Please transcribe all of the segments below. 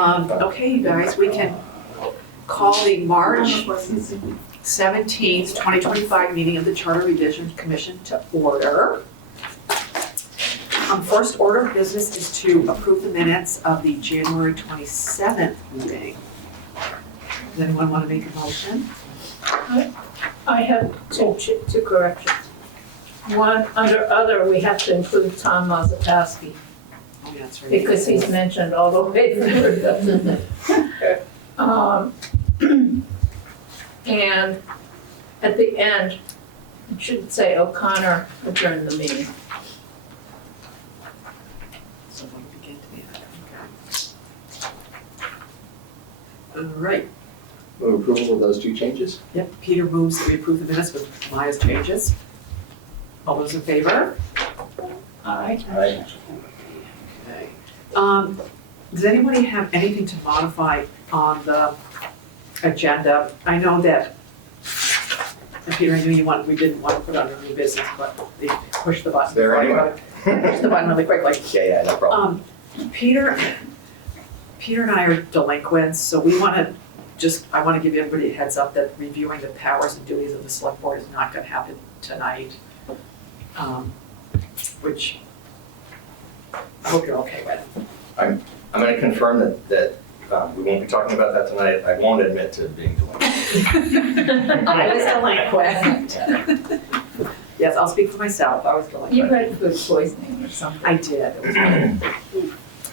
Okay, you guys, we can call the March 17th, 2025 meeting of the Charter Revision Commission to order. First order of business is to approve the minutes of the January 27th meeting. Does anyone want to make a motion? I have two corrections. One, under other, we have to include Tom Mazatowski Oh, yeah, that's right. because he's mentioned all the way through. And at the end, it should say O'Connor adjourned the meeting. So when we begin to All right. Move approval of those two changes? Yep, Peter moves that we approve the minutes with Maya's changes. All those in favor? Aye. Aye. Okay. Does anybody have anything to modify on the agenda? I know that, and Peter, I knew we didn't want to put on new business, but they pushed the button. There anyway. Pushed the button really quickly. Yeah, no problem. Peter and I are delinquents, so we want to I want to give everybody a heads up that reviewing the powers and duties of the select board is not going to happen tonight. Which I hope you're okay with. I'm going to confirm that we won't be talking about that tonight. I won't admit to being delinquent. I was delinquent. Yes, I'll speak for myself. I was delinquent. You had food poisoning or something. I did.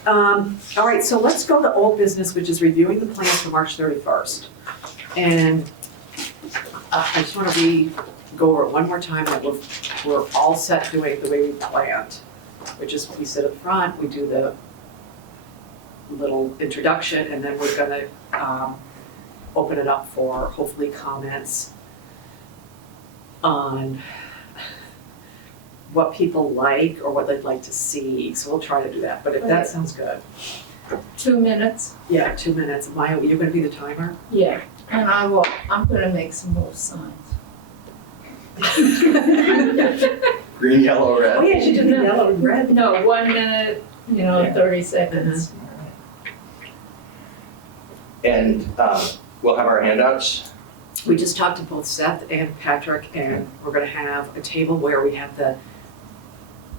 All right, so let's go to old business, which is reviewing the plans for March 31st. And I just want to go over it one more time that we're all set doing it the way we planned, which is we sit up front, we do the little introduction, and then we're gonna open it up for hopefully comments on what people like or what they'd like to see. So we'll try to do that, but if that sounds good. 2 minutes? Yeah, 2 minutes. Maya, you're gonna be the timer? Yeah, and I'm gonna make some more signs. Green, yellow, red. Oh yeah, she did the yellow and red. No, 1 minute, 30 seconds. And we'll have our handouts. We just talked to both Seth and Patrick, and we're gonna have a table where we have the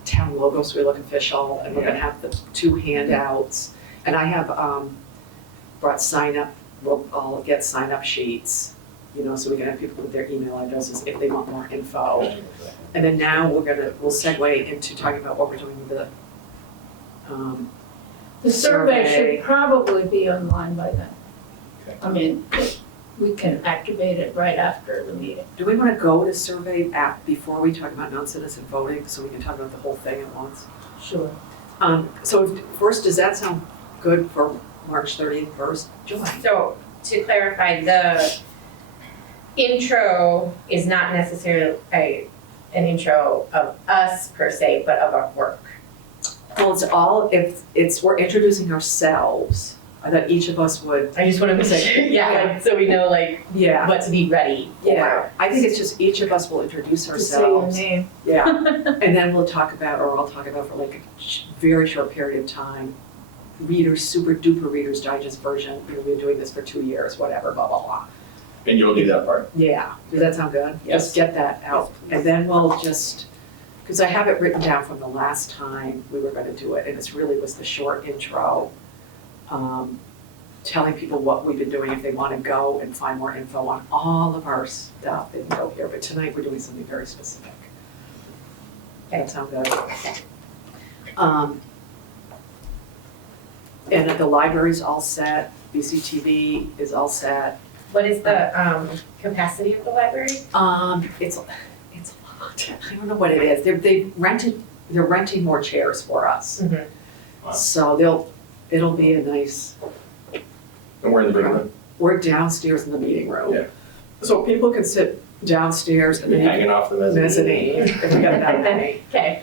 town logo, so we look official, and we're gonna have the 2 handouts. And I have brought we'll all get sign up sheets, so we can have people with their email addresses if they want more info. And then now we'll segue into talking about what we're doing with The survey should probably be online by then. Okay. I mean, we can activate it right after the meeting. do we wanna go to survey app before we talk about non-citizen voting, so we can talk about the whole thing at once? Sure. So first, does that sound good for March 31st? Joy? So to clarify, the intro is not necessarily an intro of us per se, but of our work. Well, we're introducing ourselves. I thought each of us would. I just want to make sure, yeah, so we know Yeah. what to be ready for. Yeah, I think it's just each of us will introduce To say your ourselves. name. Yeah, and then we'll talk about, or I'll talk about for like a very short period of time, super duper Reader's Digest version. We've been doing this for 2 years, whatever, blah, blah, blah. And you'll do that part. Yeah, does that sound good? Yes. Just get that out, and then we'll because I have it written down from the last time we were gonna do it, and it really was the short intro, telling people what we've been doing if they wanna go and find more info on all of our stuff, they can go here, but tonight we're doing something very specific. That sound good? And the library's all set, BCTV is all set. What is the capacity of the library? It's a lot. I don't know what it is. They're renting more chairs for us. Mhm. Wow. So it'll be a nice, And we're in the big room. we're downstairs in the meeting room. Yeah. So people can sit downstairs and then you Hanging off the can mezzanine. if we got that many. Okay.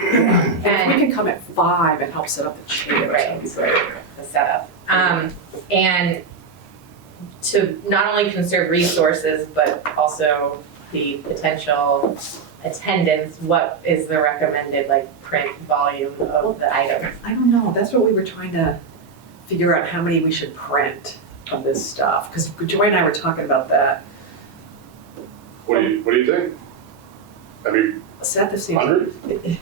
And if we can come at 5 and help set up the chairs, that'd be great. The setup. And to not only conserve resources, but also the potential attendance, what is the recommended print volume of the items? I don't know, that's what we were trying to figure out how many we should print of this stuff, because Joy and I were talking about that. What do you think? I mean, Seth, this seems. 100?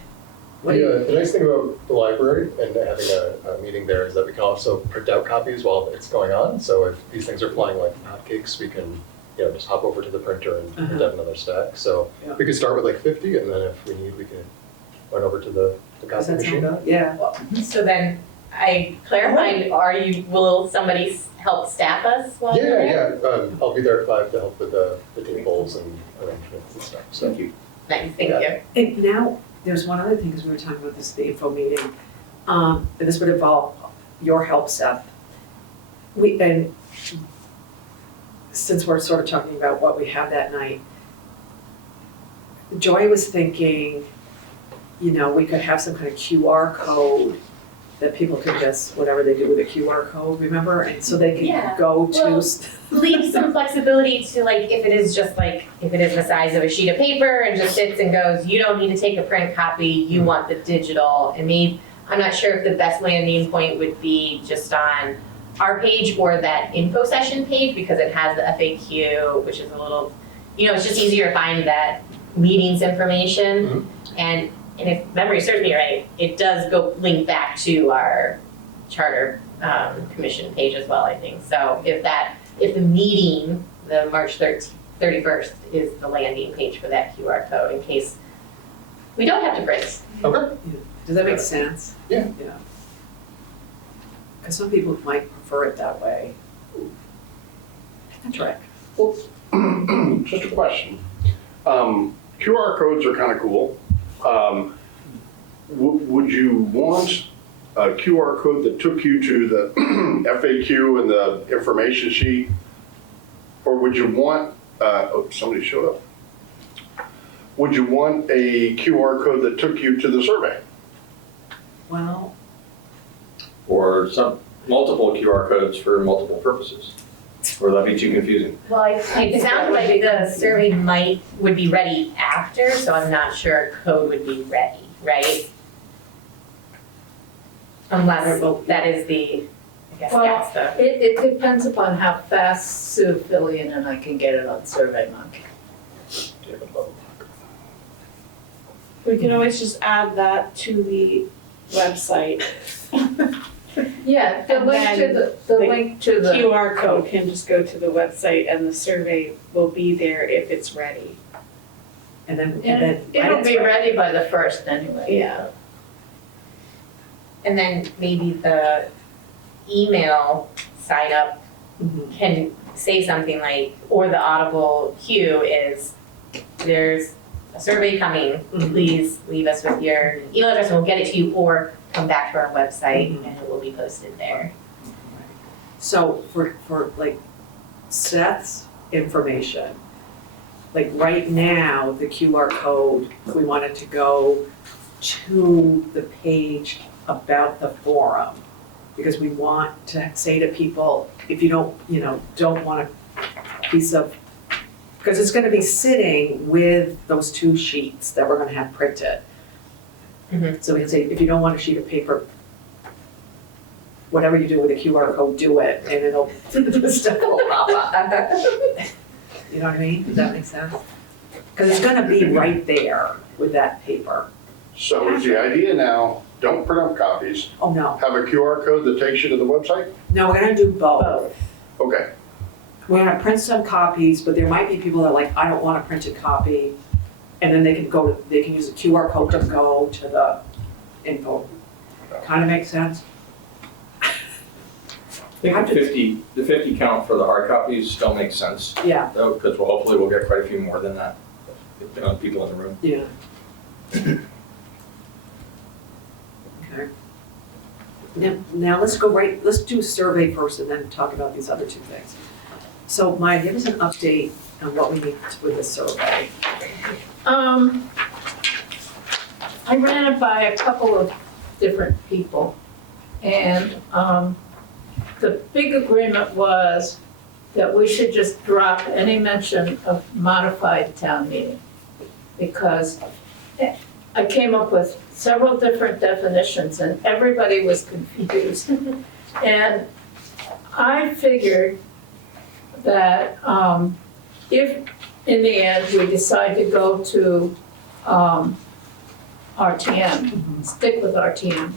What do you- The nice thing about the library and having a meeting there is that we can also print out copies while it's going on. So if these things are flying like hotcakes, we can, just hop over to the printer and print out another stack. So Yeah. we could start with like 50, and then if we need, we can run over to the Does copy that sound machine. good? Yeah. So then, I clarified, will somebody help staff us while you're there? Yeah. I'll be there at 5 to help with the tables and arrangements and stuff. So Thank you. Nice, thank Yeah. you. And now, there's one other thing, because we were talking about this at the info meeting, and this would involve your help, Seth. And since we're sort of talking about what we have that night, Joy was thinking, we could have some kind of QR code that people could just, whatever they do with a QR code, remember? And so they Yeah. can go to. Well, Leave some flexibility to if it is the size of a sheet of paper and just sits and goes, you don't need to take a print copy, you want the digital. And I'm not sure if the best landing point would be just on our page or that info session page, because it has the FAQ, which is a little, it's just easier to find that meetings information. And if memory serves me right, it does go link back to our charter commission page as well, I think. So if the meeting, the March 31st is the landing page for that QR code, in case we don't have to print. Okay. Does that make sense? Yeah. Because some people might prefer it that way. That's right. Just a question. QR codes are kind of cool. Would you want a QR code that took you to the FAQ and the information sheet? Or would you want, somebody showed up. Would you want a QR code that took you to the survey? Well, Or multiple QR codes for multiple purposes. Or would that be too confusing? Well, it sounded like the survey would be ready after, so I'm not sure a code would be ready, right? Unless that is the, I guess Well, that's the. It depends upon how fast Sue fill in and I can get it on SurveyMonkey. We can always just add that to the website. Yeah, the And link to then the link to the. QR code can just go to the website and the survey will be there if it's ready. and then. It'll be ready by the 1st anyway. Yeah. And then maybe the email sign up Mhm. can say something like, or the audible cue is, there's a survey coming, please leave us with your email address and we'll get it to you, or come back to our website and it will be posted there. So for Seth's information, right now, the QR code, if we wanted to go to the page about the forum, because we want to say to people, if you don't want a piece of, because it's gonna be sitting with those 2 sheets that we're gonna have printed. Mhm. So we can say, if you don't want a sheet of paper, whatever you do with a QR code, do it, and the stuff will pop up. You know what I mean? Does that make sense? Because it's gonna be right there with that paper. So is the idea now, don't print up copies, Oh, no, have a QR code that takes you to the website? no, we're gonna do both. Okay, We're gonna print some copies, but there might be people that I don't want a printed copy. And then they can use a QR code to go to the info. Kind of makes sense? I think the 50 count for the hard copies still makes sense, Yeah, though, because hopefully we'll get quite a few more than that, people in the room. yeah. Okay. Now let's do survey first and then talk about these other 2 things. So Maya, give us an update on what we need with the survey. I ran it by a couple of different people, and the big agreement was that we should just drop any mention of modified town meeting, because I came up with several different definitions and everybody was confused. And I figured that if in the end we decide to go to RTM, stick with RTM,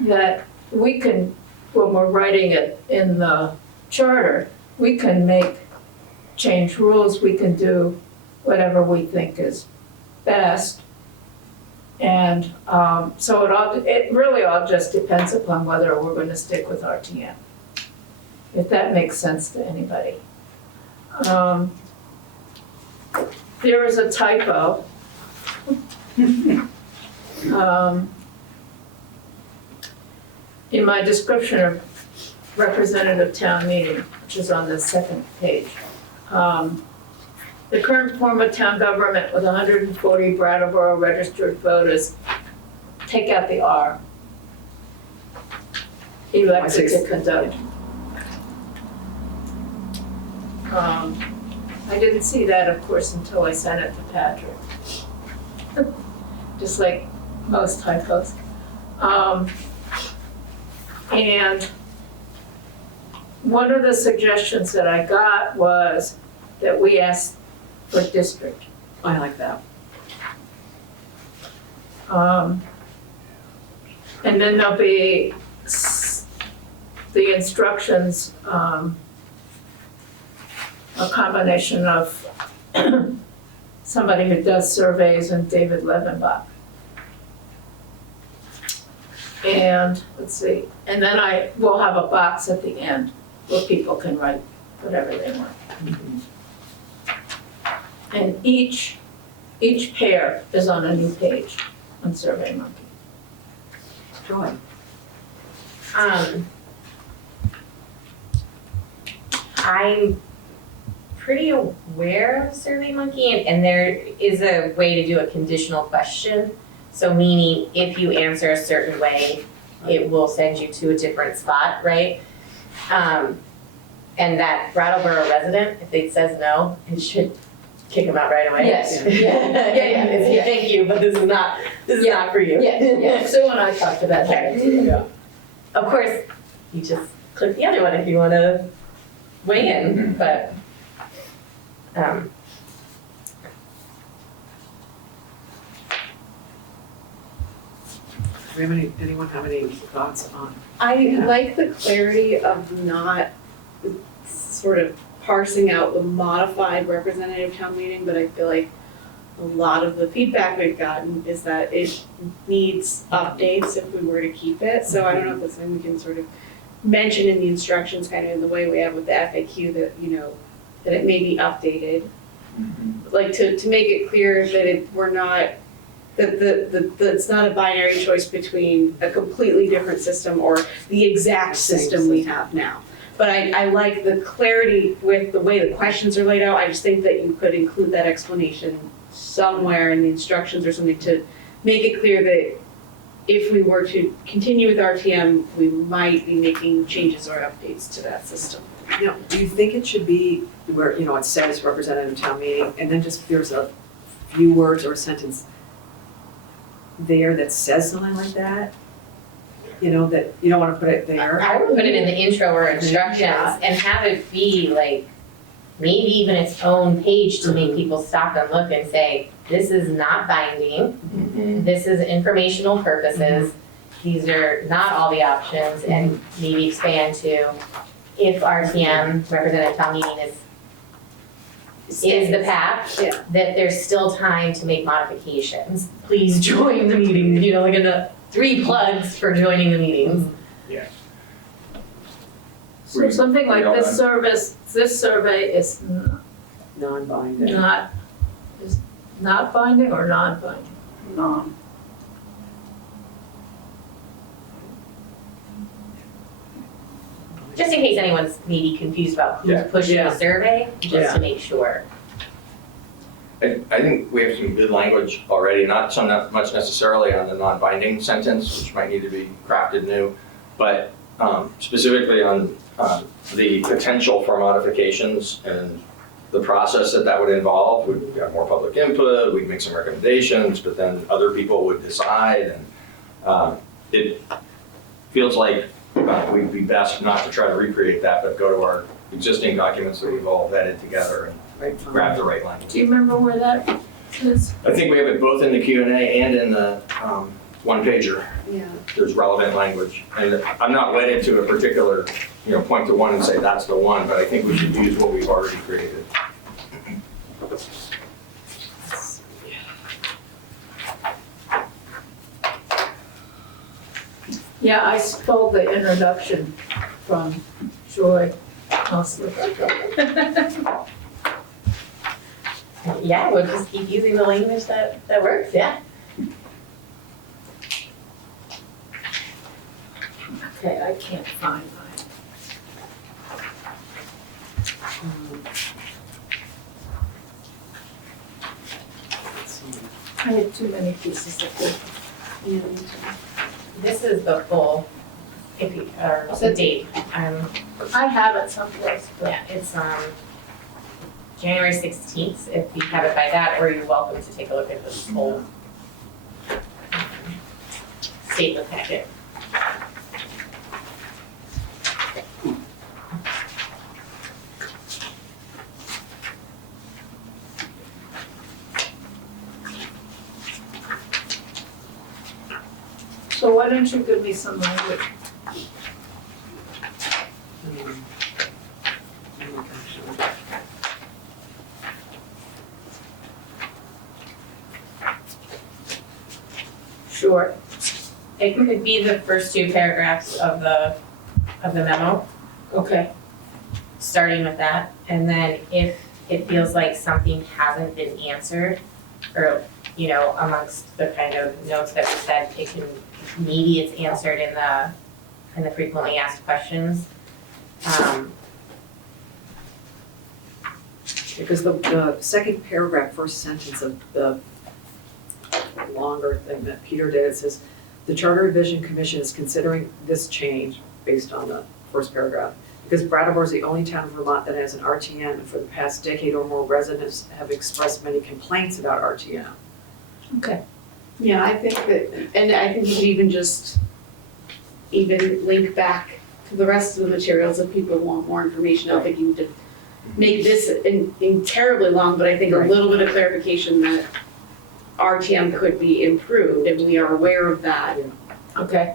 that we can, when we're writing it in the charter, we can change rules, we can do whatever we think is best. And so it really all just depends upon whether we're gonna stick with RTM, if that makes sense to anybody. There is a typo. In my description of representative town meeting, which is on the second page. The current form of town government with 140 Brattleboro registered voters, take out the R. Elected to conduct. I didn't see that, of course, until I sent it to Patrick. Just like most typos. And one of the suggestions that I got was that we ask for district. I like that. And then there'll be the instructions, a combination of somebody who does surveys and David Levenbach. And let's see, and then I will have a box at the end where people can write whatever they want. And each pair is on a new page on SurveyMonkey. Joy. I'm pretty aware of SurveyMonkey, and there is a way to do a conditional question. So meaning if you answer a certain way, it will send you to a different spot, right? And that Brattleboro resident, if it says no, it should kick them out right away. Yes. Yeah. It's, thank you, but this is not for you. Yeah, Sue and I talked about that too. Yeah. Of course, you just click the other one if you want to weigh in, but Do we have anyone have any thoughts on? I Yeah. like the clarity of not sort of parsing out the modified representative town meeting, but I feel like a lot of the feedback we've gotten is that it needs updates if we were to keep it. So I don't know if that's something we can sort of mention in the instructions, kind of in the way we have with the FAQ, that, you know, that it may be updated. Like to make it clear that we're not, that it's not a binary choice between a completely different system or the exact system we have now. But I like the clarity with the way the questions are laid out. I just think that you could include that explanation somewhere in the instructions or something to make it clear that if we were to continue with RTM, we might be making changes or updates to that system. Now, do you think it should be where, you know, it says representative town meeting, and then just there's a few words or a sentence there that says something like that? You know, that you don't want to put it there? I would put it in the intro or instructions and have it be like, maybe even its own page to make people stop and look and say, this is not binding, this is informational purposes, these are not all the options, and maybe expand to, if RTM, representative town meeting is the path, Yeah. that there's still time to make modifications. Please join the meeting, you know, like 3 plugs for joining the meetings. So something like this survey is Non-binding. not binding or non-binding? Non. Just in case anyone's maybe confused about who's pushing the survey, just to make sure. I think we have some good language already, not much necessarily on the non-binding sentence, which might need to be crafted new, but specifically on the potential for modifications and the process that would involve. We'd have more public input, we'd make some recommendations, but then other people would decide, and feels like we'd be best not to try to recreate that, but go to our existing documents that we've all vetted together and Right. grab the right language. Do you remember where that is? I think we have it both in the Q&A and in the one pager. Yeah. There's relevant language. And I'm not wedded to a particular, point to one and say that's the one, but I think we should use what we've already created. Yeah, I stole the introduction from Joy. I'll slip that. Yeah, we'll just keep using the language that works, yeah. Okay, I can't find mine. Let's see. I had too many pieces of paper. Yeah, me too. This is the full, if you, or the date, I have it someplace, but yeah, it's, January 16th, if you have it by that, or you're welcome to take a look at this whole statement packet. so why don't you give me some language? Oh my gosh. Short. It could be the first two paragraphs of the memo, Okay. starting with that. And then if it feels like something hasn't been answered, or, amongst the kind of notes that we said, maybe it's answered in the frequently asked questions. Because the second paragraph, first sentence of the longer thing that Peter did, it says, the Charter Revision Commission is considering this change based on the first paragraph. Because Brattleboro is the only town in Vermont that has an RTM, and for the past decade or more, residents have expressed many complaints about RTM. Okay. Yeah, I think that, and I think you could even link back to the rest of the materials if people want more information. I don't think you need to make this in terribly long, but I think a Right. little bit of clarification that RTM could be improved, and we are aware of that, Okay.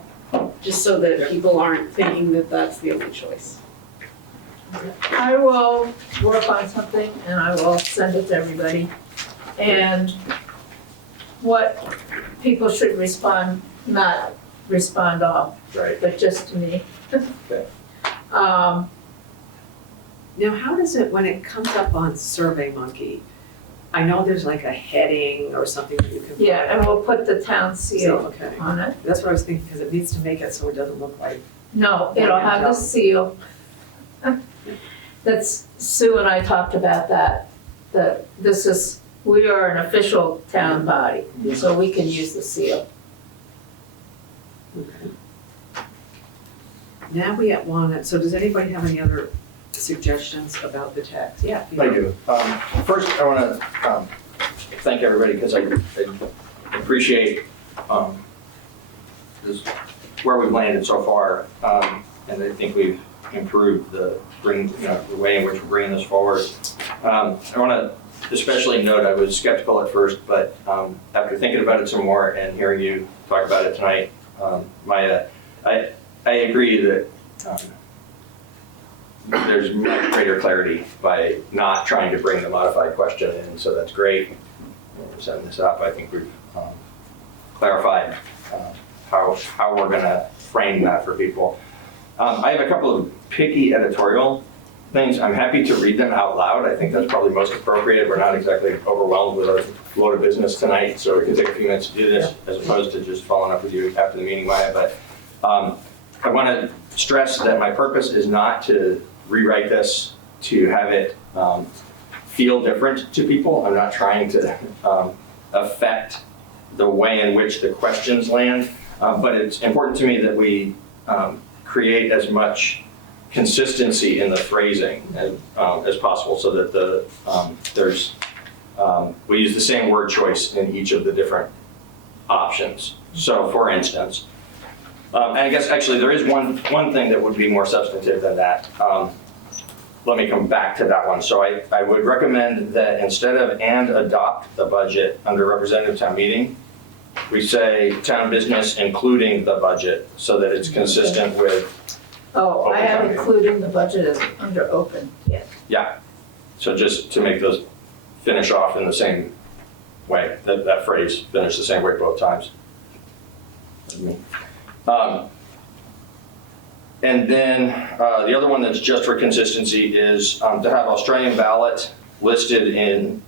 just so that people aren't thinking that that's the only choice. I will work on something and I will send it to everybody. And what people should respond, not respond all, Right. but just to me. Okay. Now, how does it, when it comes up on SurveyMonkey, I know there's like a heading or something that you can. Yeah, and we'll put the town seal Okay, on it. that's what I was thinking, because it needs to make it so it doesn't look like. No, it'll have the seal. That's, Sue and I talked about that we are an official town body, so we can use the seal. Okay. Now we want it, so does anybody have any other suggestions about the text? Yeah. I do. First, I want to thank everybody because I appreciate where we've landed so far, and I think we've improved the way in which we're bringing this forward. I want to especially note I was skeptical at first, but after thinking about it some more and hearing you talk about it tonight, I agree that there's much greater clarity by not trying to bring the modified question in, so that's great. We're setting this up. I think we've clarified how we're going to frame that for people. I have a couple of picky editorial things. I'm happy to read them out loud. I think that's probably most appropriate. We're not exactly overwhelmed with a load of business tonight, so we can take a few minutes to do this as opposed to just following up with you after the meeting, Maya. But I want to stress that my purpose is not to rewrite this to have it feel different to people. I'm not trying to affect the way in which the questions land, but it's important to me that we create as much consistency in the phrasing as possible, so that we use the same word choice in each of the different options. So, for instance, And I guess actually there is one thing that would be more substantive than that. Let me come back to that one. So I would recommend that instead of "and adopt the budget" under representative town meeting, we say town business including the budget so that it's consistent with, Oh, I have including the budget as under open, yeah. so just to make those finish off in the same way, that phrase finish the same way both times. And then the other one that's just for consistency is to have Australian ballot listed in,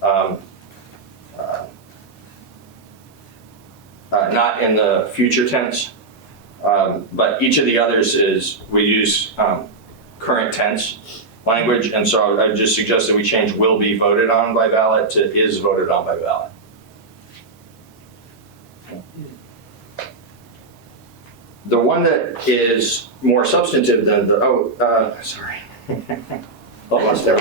not in the future tense, but each of the others is, we use current tense language, and so I just suggest that we change "will be voted on by ballot" to "is voted on by ballot." The one that is more substantive than the, sorry. Almost there.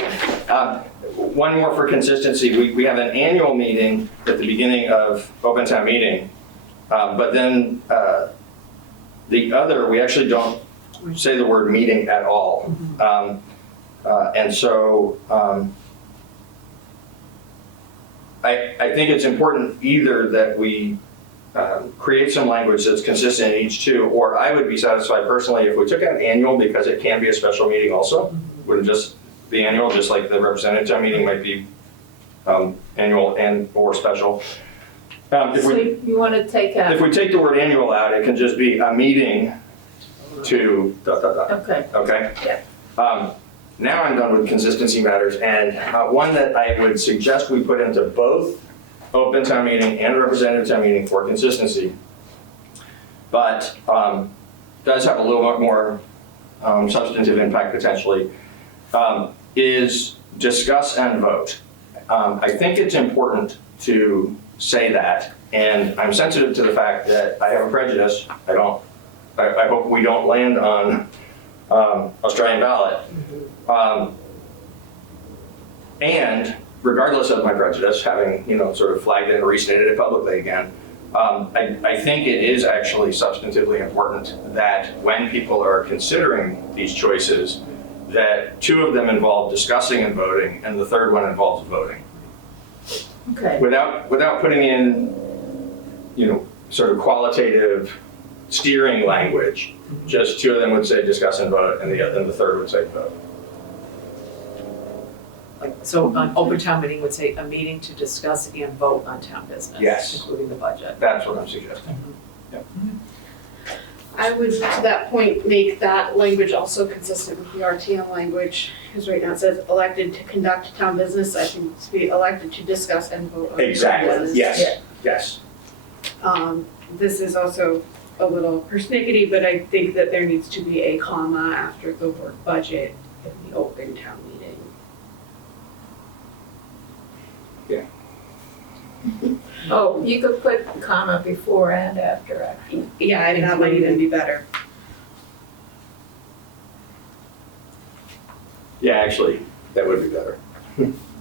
One more for consistency. We have an annual meeting at the beginning of open town meeting, but then the other, we actually don't say the word "meeting" at all. And so I think it's important either that we create some language that's consistent in each two, or I would be satisfied personally if we took out "annual" because it can be a special meeting also. Wouldn't just be annual, just like the representative town meeting might be annual and or special. If So you want to take out, we take the word "annual" out, it can just be a meeting to ... okay, Okay? Yeah. Now I'm done with consistency matters, and one that I would suggest we put into both open town meeting and representative town meeting for consistency, but does have a little bit more substantive impact potentially, is discuss and vote. I think it's important to say that, and I'm sensitive to the fact that I have a prejudice. I hope we don't land on Australian ballot. And regardless of my prejudice, having sort of flagged it and restated it publicly again, I think it is actually substantively important that when people are considering these choices, that two of them involve discussing and voting, and the third one involves voting. okay. Without putting in, sort of qualitative steering language, just two of them would say discuss and vote, and the third would say vote. So an open town meeting would say a meeting to discuss and vote on town business. Yes. Including the budget. That's what I'm suggesting. I would, to that point, make that language also consistent with the RTM language, because right now it says elected to conduct town business. I think it's to be elected to discuss and vote on town business. Yes. This is also a little persnickety, but I think that there needs to be a comma after the word budget in the open town meeting. Oh, you could put comma before and after, actually. Yeah, I think that might even be better. Yeah, actually, that would be better.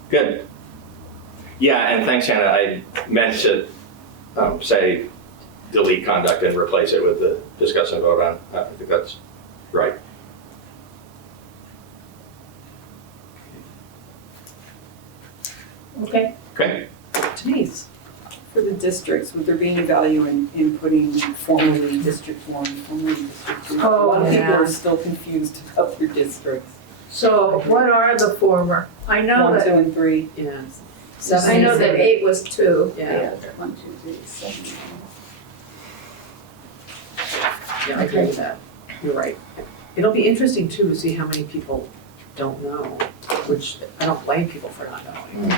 Good. Yeah, and thanks, Hannah. I meant to say delete conduct and replace it with the discuss and vote on. I think that's right. Okay. Okay. Denise? For the districts, would there be any value in putting formerly District 1, formerly District 2? Oh, A lot of people yeah. are still confused about their districts. So what are the former? I know 1, 2, that, and 3. Yeah. I know that 8 was 2. Yeah. 1, 2, 3, 7. Yeah, I agree with that. You're right. It'll be interesting too to see how many people don't know, which I don't blame people for not knowing.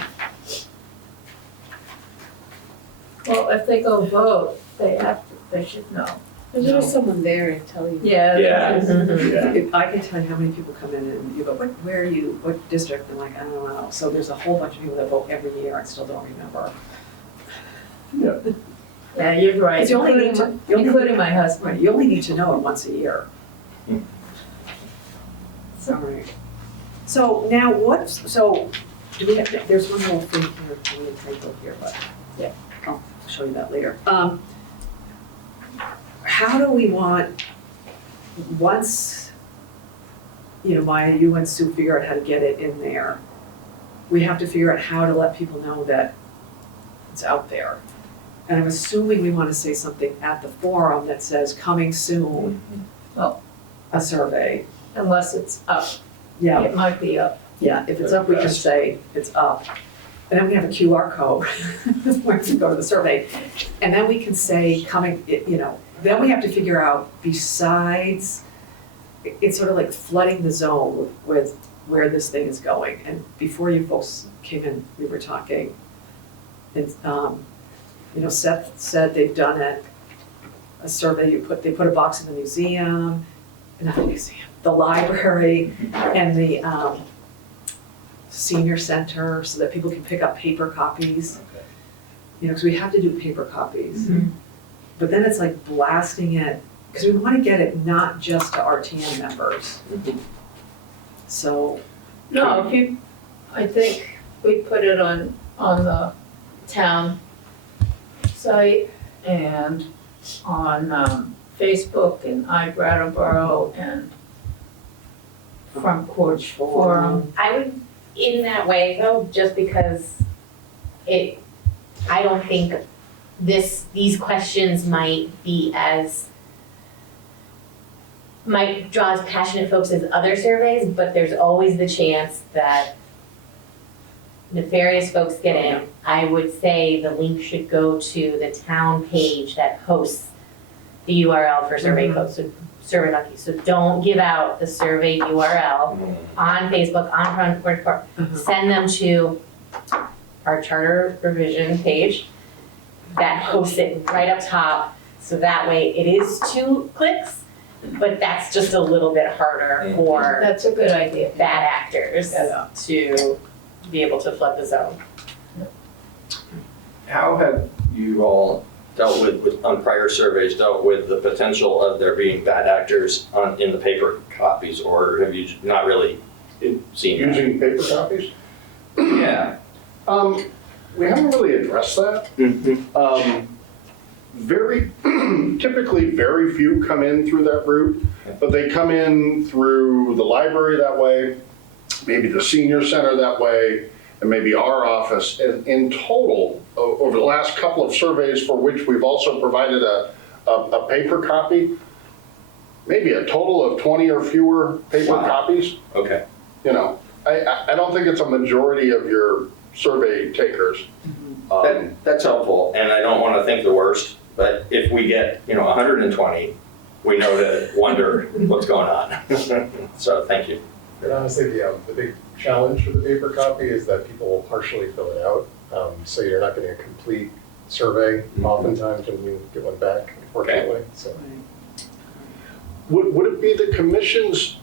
Well, if they go vote, they should know. There's always someone there to tell you. Yeah. Yeah. If I can tell you how many people come in and you go, where are you, what district? And like, I don't know. So there's a whole bunch of people that vote every year, I still don't remember. Yeah, you're right, Because you only need including my husband. Right, you only need to know it once a year. Hmm. All right. So now do we have, there's one more thing here, I'm gonna typo here, but yeah, I'll show you that later. how do we want, once, Maya, you and Sue figure out how to get it in there, we have to figure out how to let people know that it's out there. And I'm assuming we wanna say something at the forum that says, coming soon, Well- a survey. Unless it's up, Yeah, it might be up. yeah, if it's up, we can say it's up. And then we have a QR code where to go to the survey. And then we can say coming, then we have to figure out besides, it's sort of like flooding the zone with where this thing is going. And before you folks came in, we were talking, and, Seth said they've done a survey, they put a box in the museum, not the museum, the library and the, senior center so that people can pick up paper copies. Okay. Because we have to do paper copies. But then it's like blasting it, because we want to get it not just to RTM members. So, No, I think we put it on the town site and on Facebook and Brattleboro and Front Porch Forum. I would, in that way though, just because I don't think these questions might draw as passionate folks as other surveys, but there's always the chance that nefarious folks get in. I would say the link should go to the town page that hosts the URL for survey codes, so SurveyMonkey. So don't give out the survey URL on Facebook, on Front Porch Forum. Send them to our charter revision page that hosts it right up top. So that way it is 2 clicks, but that's just a little bit harder for That's a good idea. bad actors to be able to flood the zone. How have you all dealt with on prior surveys, dealt with the potential of there being bad actors in the paper copies, or have you not really seen that? Using paper copies? Yeah. We haven't really addressed that. Typically very few come in through that route, but they come in through the library that way, maybe the senior center that way, and maybe our office. And in total, over the last couple of surveys for which we've also provided a paper copy, maybe a total of 20 or fewer paper copies. Okay. I don't think it's a majority of your survey takers. That's helpful, and I don't want to think the worst, but if we get, 120, we know to wonder what's going on. So thank you. And honestly, the big challenge for the paper copy is that people will partially fill it out. So you're not getting a complete survey oftentimes when you get one back, unfortunately. So Would it be the commission's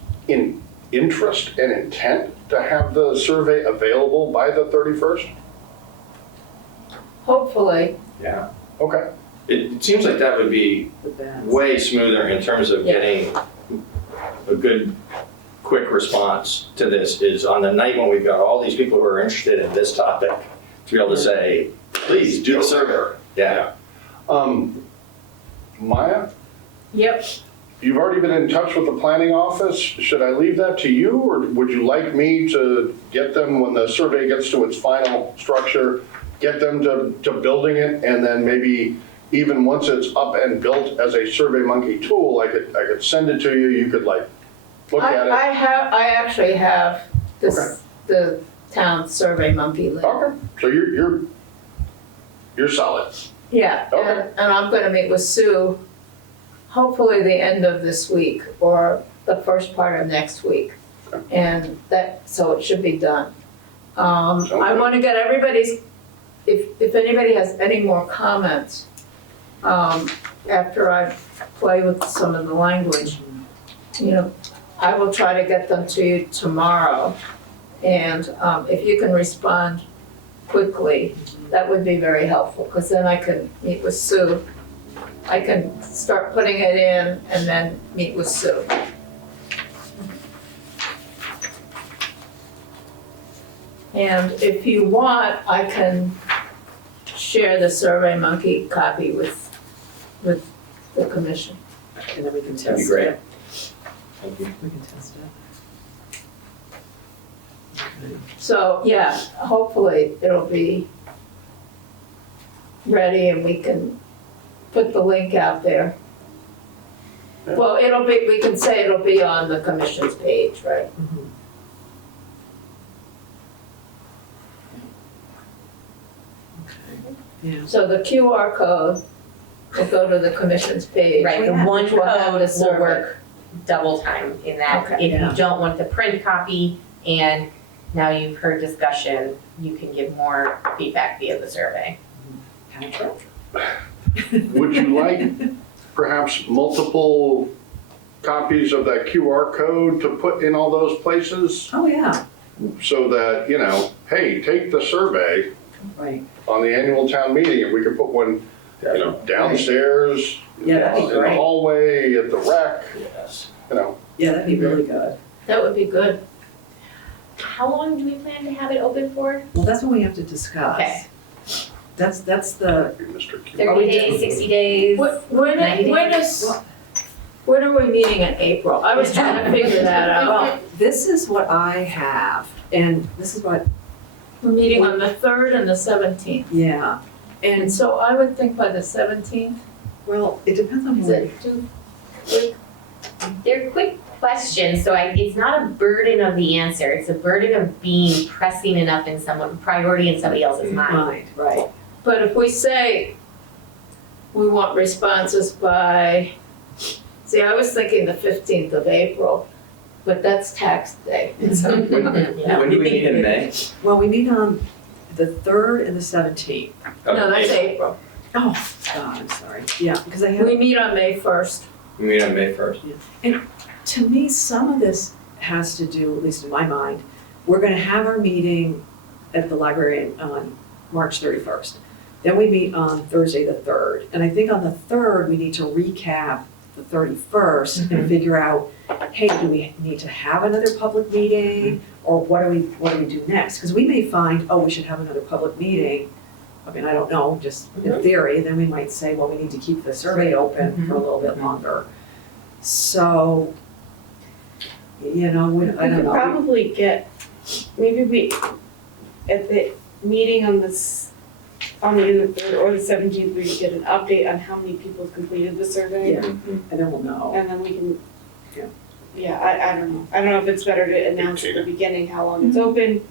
interest and intent to have the survey available by the 31st? Hopefully, Yeah. Okay. It seems like that would be the best. way smoother in terms of getting a good, quick response to this, is on the night when we've got all these people who are interested in this topic, to be able to say, please do the survey. Yeah. Maya, yep. you've already been in touch with the planning office. Should I leave that to you, or would you like me to get them when the survey gets to its final structure, get them to building it, and then maybe even once it's up and built as a SurveyMonkey tool, I could send it to you, you could look at it? I actually have the town SurveyMonkey link. Okay, so you're solid. Yeah, Okay. and I'm gonna meet with Sue, hopefully the end of this week or the first part of next week. And so it should be done. I wanna get everybody's, if anybody has any more comments, after I play with some of the language, I will try to get them to you tomorrow. And if you can respond quickly, that would be very helpful, because then I can meet with Sue. I can start putting it in and then meet with Sue. And if you want, I can share the SurveyMonkey copy with the commission. And then we can That'd be test great. it. Thank you. We can test it. Okay. So, yeah, hopefully it'll be ready and we can put the link out there. Well, we can say it'll be on the commission's page, right? Mhm. Okay. Yeah. So the QR code will go to the commission's page. Right, the Yeah. one Which will have code the will survey. work double time in that Okay. if Yeah. you don't want the print copy and now you've heard discussion, you can give more feedback via the survey. Patrick? Would you like perhaps multiple copies of that QR code to put in all those places? Oh, yeah, So that, hey, take the survey right. on the annual town meeting, and we could put one, downstairs, Yeah, that'd in be the great. hallway, at the rec, Yes. Yeah, that'd be really good. That would be good. How long do we plan to have it open for? Well, that's what we have to discuss. Okay. That's the, Mr. Q. 30 days, 60 days? When 90 when are we meeting in April? I was trying to figure that out. well, this is what I have, and this is what, We're meeting on the 3rd and the 17th. yeah. And so I would think by the 17th, Well, it depends on is who. it too? They're quick questions, so it's not a burden of the answer, it's a burden of being pressing enough in priority in somebody else's mind. Mind, right. But if we say we want responses by, see, I was thinking the 15th of April, but that's tax day. So, Yeah. When do we meet in May? Well, we meet on the 3rd and the 17th. no, that's April. Oh, God, I'm sorry. Yeah, because I have, We meet on May 1st. We meet on May 1st. to me, some of this has to do, at least in my mind, we're gonna have our meeting at the library on March 31st. Then we meet on Thursday the 3rd. And I think on the 3rd, we need to recap the 31st and figure out, hey, do we need to have another public meeting? Or what do we do next? Because we may find, oh, we should have another public meeting. I mean, I don't know, just in theory, then we might say, well, we need to keep the survey open for a little bit longer. So, I don't We could know. probably get, maybe at the meeting on the 3rd or the 17th, we could get an update on how many people have completed the survey. Yeah, and then we'll know. And then we can, Yeah. I don't know. I don't know if it's better to announce at the beginning how long it's open,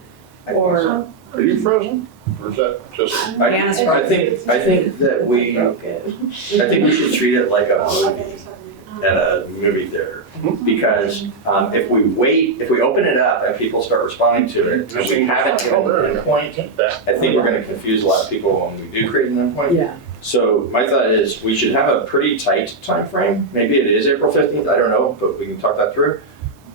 or. Are you frozen? Or is that just? I think that we, I think we should treat it like a movie at a movie theater. Because if we open it up and people start responding to it, and we haven't given an endpoint, I think we're gonna confuse a lot of people when we do create an endpoint. Yeah, So my thought is we should have a pretty tight time frame. Maybe it is April 15th, I don't know, but we can talk that through.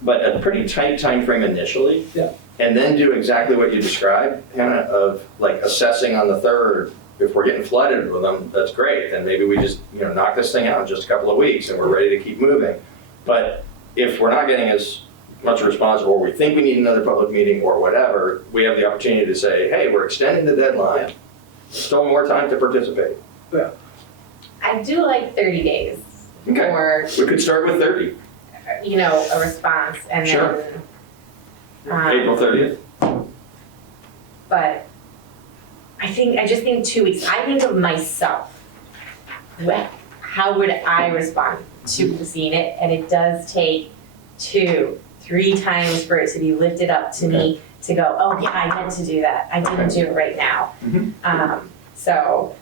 But a pretty tight time frame initially. Yeah. And then do exactly what you described, Hannah, of like assessing on the 3rd. If we're getting flooded with them, that's great. Then maybe we just, knock this thing out in just a couple of weeks and we're ready to keep moving. But if we're not getting as much response, or we think we need another public meeting or whatever, we have the opportunity to say, hey, we're extending the deadline. Still more time to participate. I do like 30 days, Okay. or, We could start with 30, a response, and Sure. then. April 30th. But I just think 2 weeks, I think of myself. How would I respond to seeing it? And it does take 2-3 times for it to be lifted up to me to go, oh yeah, I meant to do that. I didn't do it right now. Mhm. So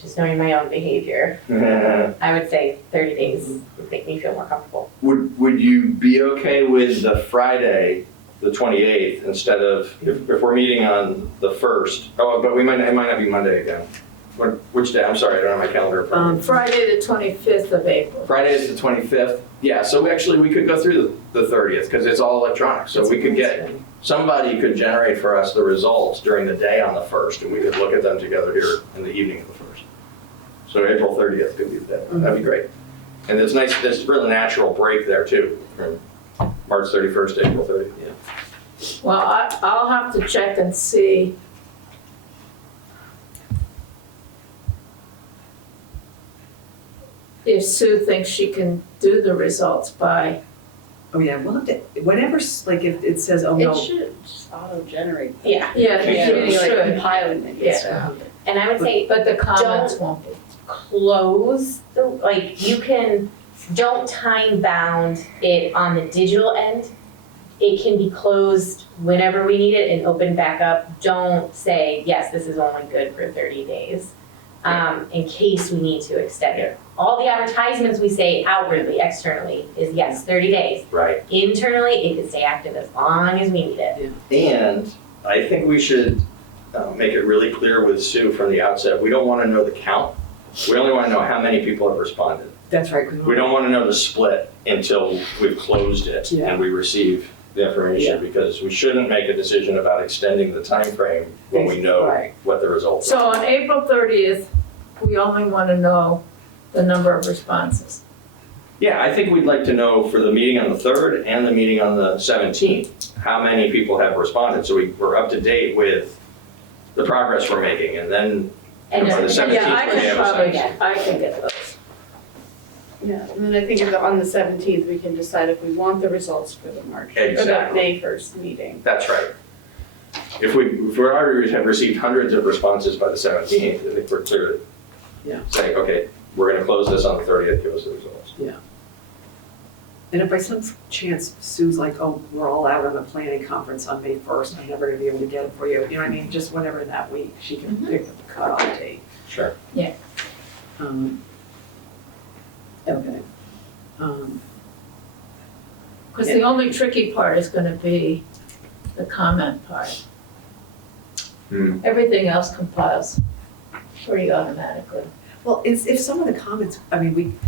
just knowing my own behavior, I would say 30 days would make me feel more comfortable. Would you be okay with the Friday, the 28th, instead of, if we're meeting on the 1st? Oh, but it might not be Monday again. Which day? I'm sorry, I don't have my calendar in front of me. Friday, the 25th of April. Friday is the 25th. Yeah, so we could go through the 30th because it's all electronic. So we could somebody could generate for us the results during the day on the 1st, and we could look at them together here in the evening of the 1st. So April 30th could be the day. That'd be great. And it's nice, there's a really natural break there too, from March 31st to April 30th. Well, I'll have to check and see. if Sue thinks she can do the results by, Oh, yeah, we'll have to, whenever, like, if it says, oh, no. It should just auto-generate. Yeah, yeah, think yeah, so. it Like should. compiling it. Yeah. and I would say But the comments won't be. close the, like, you can, don't time bound it on the digital end. It can be closed whenever we need it and open back up. Don't say, yes, this is only good for 30 days, in case we need to extend it. All the advertisements we say outwardly, externally, is yes, 30 days. Right. Internally, it can stay active as long as we need it. And I think we should make it really clear with Sue from the outset, we don't want to know the count. We only want to know how many people have responded. That's right. 'Cause We don't want to know the split until we've closed it Yeah. and we receive the information, because we shouldn't make a decision about extending the time frame when we know Right. what the results So are. on April 30th, we only want to know the number of responses. Yeah, I think we'd like to know for the meeting on the 3rd and the meeting on the 17th, how many people have responded, so we're up to date with the progress we're making, and then And by the just- 17th, Yeah, I we can have a probably, sense. I can get those. Yeah, and then I think on the 17th, we can decide if we want the results for the March, or the Exactly. May 1st meeting. That's right. If we already have received hundreds of responses by the 17th, I think we're clear Yeah. to say, okay, we're gonna close this on the 30th, give us the results. And if by some chance Sue's like, oh, we're all out on a planning conference on May 1st, I'm never gonna be able to get it for you, you know what I mean? Just whenever in that week, she can pick the cutoff date. Sure. Okay. Because the only tricky part is gonna be the comment part. Everything else compiles pretty automatically. Well, if some of the comments, I mean,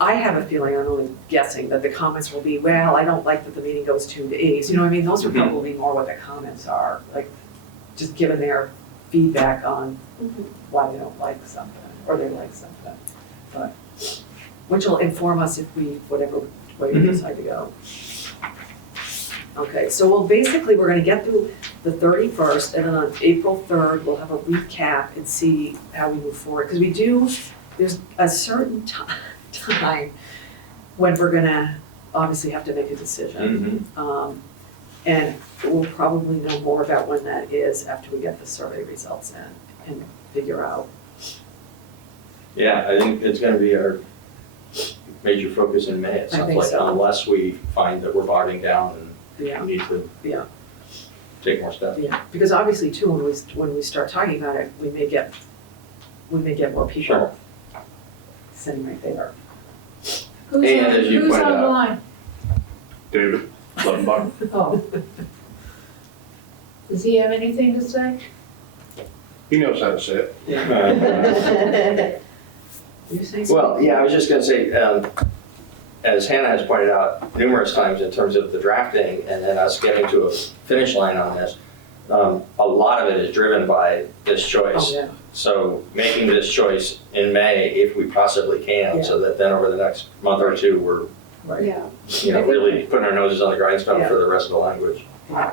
I have a feeling, I'm only guessing, that the comments will be, well, I don't like that the meeting goes 2 days, you know what I mean? Those are Mhm. probably more what the comments are, like, just giving their feedback on why they don't like something, or they like something. But, which will inform us if we, whatever way we Mhm. decide to go. Okay, so we're gonna get through the 31st, and then on April 3rd, we'll have a recap and see how we move forward. Because there's a certain time when we're gonna obviously have to make a decision. And we'll probably know more about when that is after we get the survey results in and figure out. Yeah, I think it's gonna be our major focus in May, it I sounds think like, so. unless we find that we're bogging down Yeah, and need to Yeah. take more steps. yeah, because obviously too, when we start talking about it, we may get more people Sure. sitting right there. Who's And on, as you who's pointed out- online? David, Luttenbach. Oh. Does he have anything to say? He knows how to say it. You say something? Well, yeah, I was just gonna say, as Hannah has pointed out numerous times in terms of the drafting and then us getting to a finish line on this, a lot of it is driven by this Oh, choice. yeah, So making this choice in May, if we possibly can, so that then over the next month or two, we're, right. Yeah, really putting our noses on the grindstone for the rest of the language.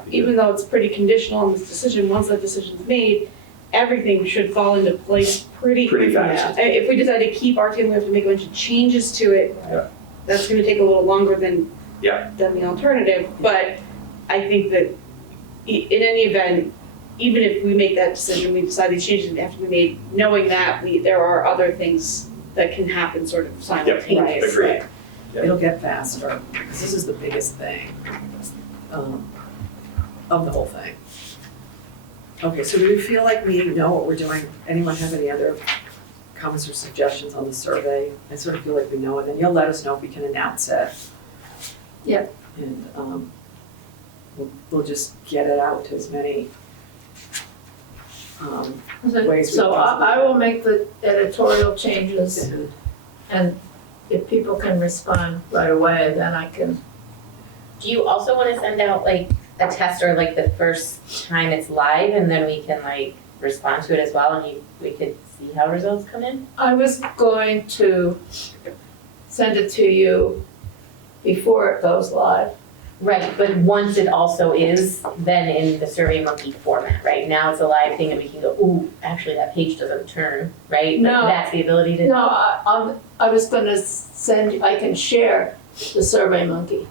even though it's pretty conditional on this decision, once that decision's made, everything should fall into place pretty Pretty quickly. fast. If we decide to keep our team, we have to make a bunch of changes to it. Yeah. That's gonna take a little longer than Yeah. the alternative, but I think that in any event, even if we make that decision, we decide these changes have to be made, knowing that there are other things that can happen sort of simultaneously. Agreed. Yeah. It'll get faster, because this is the biggest thing, of the whole thing. Okay, so do we feel like we know what we're doing? Anyone have any other comments or suggestions on the survey? I sort of feel like we know, and then you'll let us know if we can announce it. Yep. And, we'll just get it out to as many, ways we So possibly I will make the editorial changes, and- and if people can respond right away, then I can, Do you also wanna send out like a test or like the first time it's live and then we can like respond to it as well and we could see how results come in? I was going to send it to you before it goes live. Right, but once it also is, then in the SurveyMonkey format, right? Now it's a live thing and we can go, ooh, actually that page doesn't turn, right? Like, No. that's the ability to. No, I was gonna send, I can share the SurveyMonkey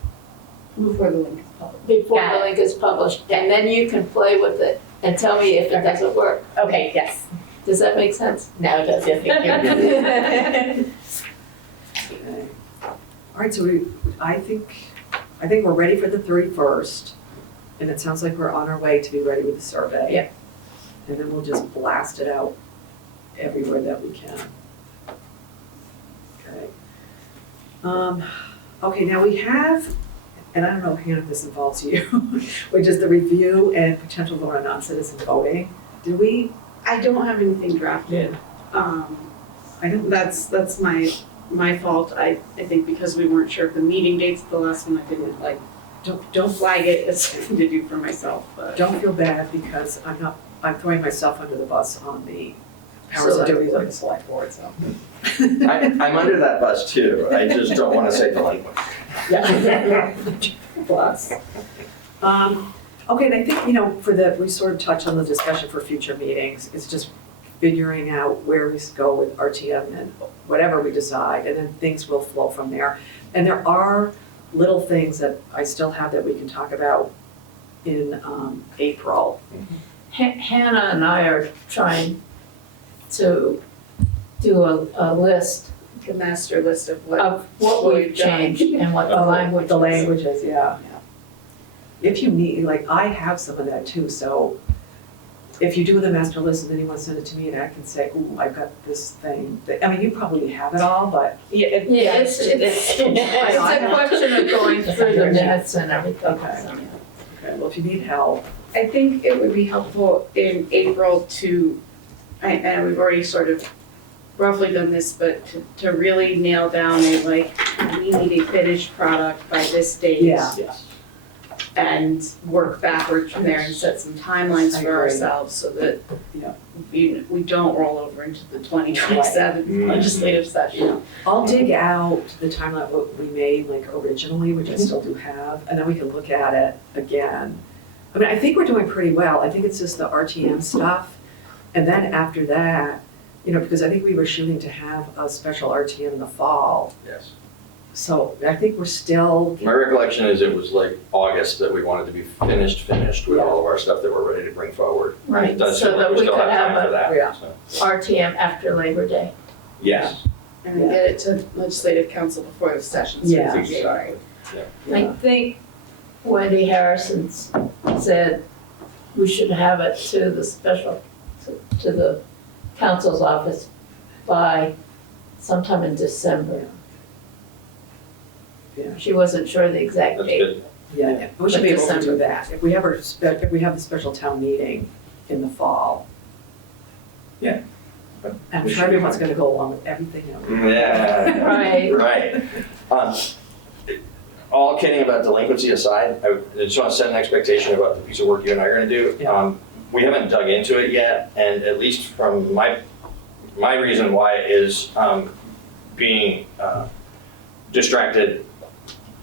Before the link is published. before Got the it. link is published, and then you can play with it and tell me if it Okay. doesn't work. Okay, yes, Does that make sense? now it does, yes, thank you. Okay. All right, so I think we're ready for the 31st, and it sounds like we're on our way to be ready with the survey. Yeah. And then we'll just blast it out everywhere that we can. Okay. Okay, now we have, and I don't know, Hannah, if this involves you, which is the review and potential vote on non-citizen voting. Did we, I don't have anything drafted. I don't, That's my fault. I think because we weren't sure of the meeting dates, the last one I didn't like, don't flag it as something to do for myself, but. don't feel bad because I'm throwing myself under the bus on the powers and duties of the select board, so. I'm under that bus too, I just don't wanna say delinquent. Yeah. Plus. Okay, and I think, we sort of touched on the discussion for future meetings, it's just figuring out where we go with RTM and whatever we decide, and then things will flow from there. And there are little things that I still have that we can talk about in April. Hannah and I are trying to do a list The master list of what. of what we've changed and what the language The is. languages, yeah. If you need, like, I have some of that too, so if you do the master list and then you want to send it to me and I can say, ooh, I've got this thing. I mean, you probably have it all, but. Yeah, Yeah, it's a question of going through the minutes and everything. Okay. so. Okay, well, if you need help. I think it would be helpful in April to, and we've already sort of roughly done this, but to really nail down we need a finished product by this date. Yeah. Yes. And work backwards from there and set some timelines I for agree. ourselves so that Yeah. we don't roll over into the 2027 Right. legislative session. I'll dig out the timeline what we made like originally, which I still do have, and then we can look at it again. I mean, I think we're doing pretty well. I think it's just the RTM stuff. And then after that, because I think we were shooting to have a special RTM in the fall. Yes. So I think we're still, My recollection is it was like August that we wanted to be finished with all of our stuff that we're ready to bring forward. Right, It does so feel like that we still could time have for a that, Yeah. so. RTM after Labor Day. Yes, And then get it to legislative council before the session starts Yeah. in January. I think Wendy Harrison said we should have it to the to the council's office by sometime in December. Yeah. She wasn't sure the exact that's date. good. yeah, we should be able to do December. that. If we have the special town meeting in the fall. Yeah. I'm We sure should be everyone's fine. gonna go along with everything else. Yeah. Right. Right. All kidding about delinquency aside, I just want to set an expectation about the piece of work you and I are going to do. Yeah. We haven't dug into it yet, and at least from my reason why is being distracted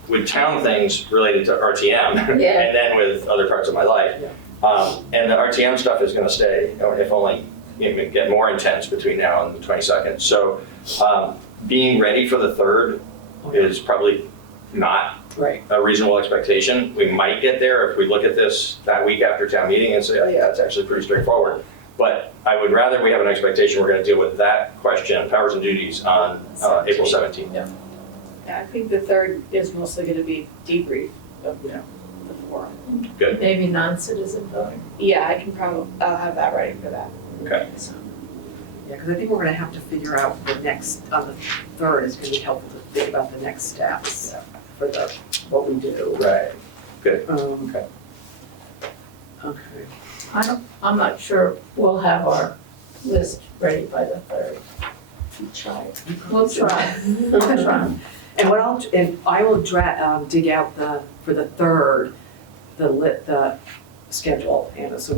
with town things related to RTM, Yeah. and then with other parts of my life. And the RTM stuff is going to stay, if only get more intense between now and the 22nd. So being ready for the 3rd is probably not Right. a reasonable expectation. We might get there if we look at this that week after town meeting and say, oh yeah, it's actually pretty straightforward. But I would rather we have an expectation we're going to deal with that question, powers and duties, on April 17th. Yeah, I think the 3rd is mostly gonna be debrief of the forum. Maybe non-citizen voting. Yeah, I'll have that ready for that. Okay. So. Yeah, because I think we're gonna have to figure out the next, on the 3rd, it's gonna be helpful to think about the next steps for what we do. Right. Okay. Okay. I'm not sure we'll have our list ready by the 3rd. We'll try. We'll try. And I will dig out for the 3rd, the schedule, Anna, so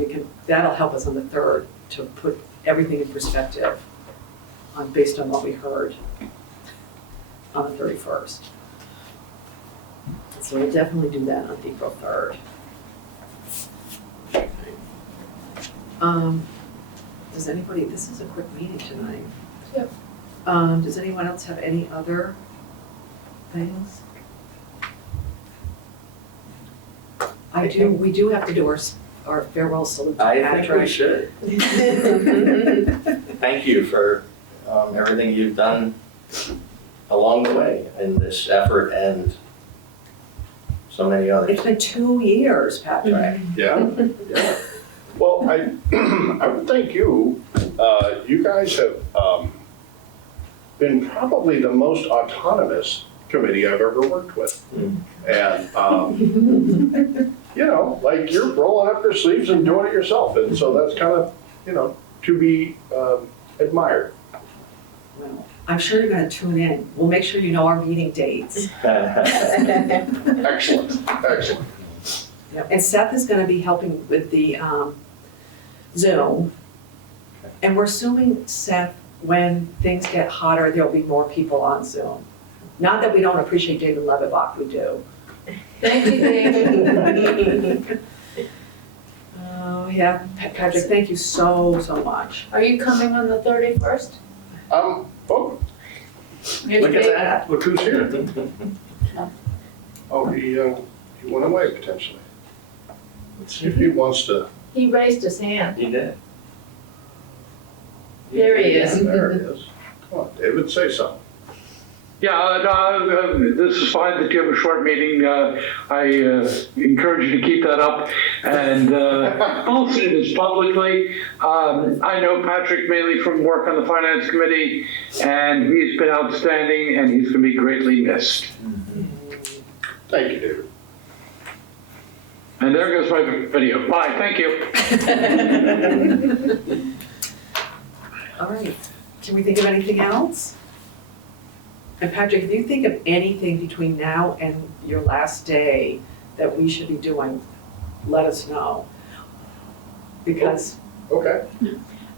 that'll help us on the 3rd to put everything in perspective based on what we heard on the 31st. Does So we'll definitely do that on April 3rd. Does anybody, this is a quick meeting tonight. Yep. Does anyone else have any other things? We do have to do our farewell salute to I Patrick. think we should. Thank you for everything you've done along the way in this effort and so many others. It's been 2 years, Patrick. Yeah, yeah. Well, I would thank you. You guys have been probably the most autonomous committee I've ever worked with. And, you know, like you're rolling up your sleeves and doing it yourself. And so that's kind of, you know, to be admired. Well, I'm sure you're gonna tune in. We'll make sure you know our meeting dates. Excellent, excellent. Yep. And Seth is gonna be helping with the Zoom. And we're assuming, Seth, when things get hotter, there'll be more people on Zoom. Not that we don't appreciate David Levibach, we do. Thank you, David. Oh, yeah, Patrick, thank you so much. Are you coming on the 31st? Oh, Here's Look at David. that. look who's here. Oh, he went away potentially. Let's see if he wants to. He raised his hand. You did. There he is. There he is. Come on, David, say something. Yeah, this is fine that you have a short meeting. I encourage you to keep that up. And I'll say this publicly. I know Patrick mainly from work on the Finance Committee, and he's been outstanding, and he's going to be greatly missed. Thank you, David. And there goes my video. Bye, thank you. All right, can we think of anything else? And Patrick, if you think of anything between now and your last day that we should be doing, let us know. Because, Okay.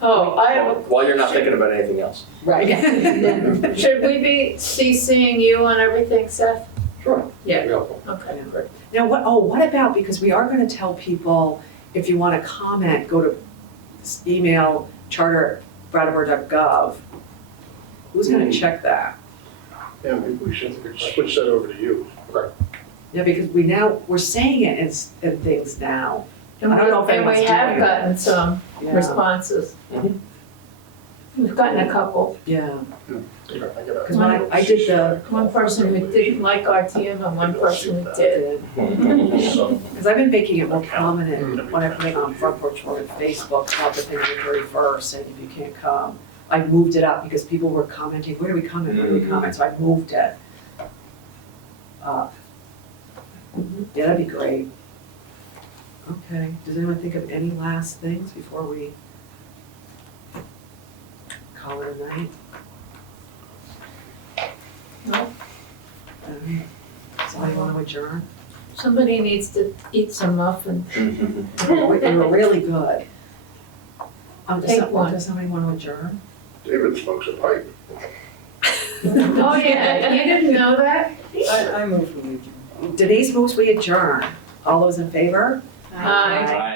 Oh, I have While you're not thinking about anything else. right. should we be CCing you on everything, Seth? Sure. Yeah. Helpful. Okay. Now, what about, because we are gonna tell people, if you wanna comment, go to email charter@brattleboro.gov. Who's gonna check that? Yeah, maybe we should switch that over to you. Okay. Yeah, because we're saying it in things now. And I don't know if we anyone's have doing it. gotten some Yeah. responses. Mhm. We've gotten a couple. Yeah, Okay, I gotta- because when I did the, One person who didn't like RTM and one person who did. So, because I've been making it more prominent when I put it on Front Porch Forum and Facebook about the thing on the 31st, and if you can't come. I moved it up because people were commenting, where are we coming, where are we coming, so I moved it up. Yeah, that'd be great. Okay, does anyone think of any last things before we call it a night? No. Somebody want to adjourn? Somebody needs to eat some muffins. They were really good. Take one. Does somebody want to adjourn? David smokes a pipe. Oh, yeah, you didn't know that? I move from the Denise moves we adjourn. All those in favor? Aye. Bye.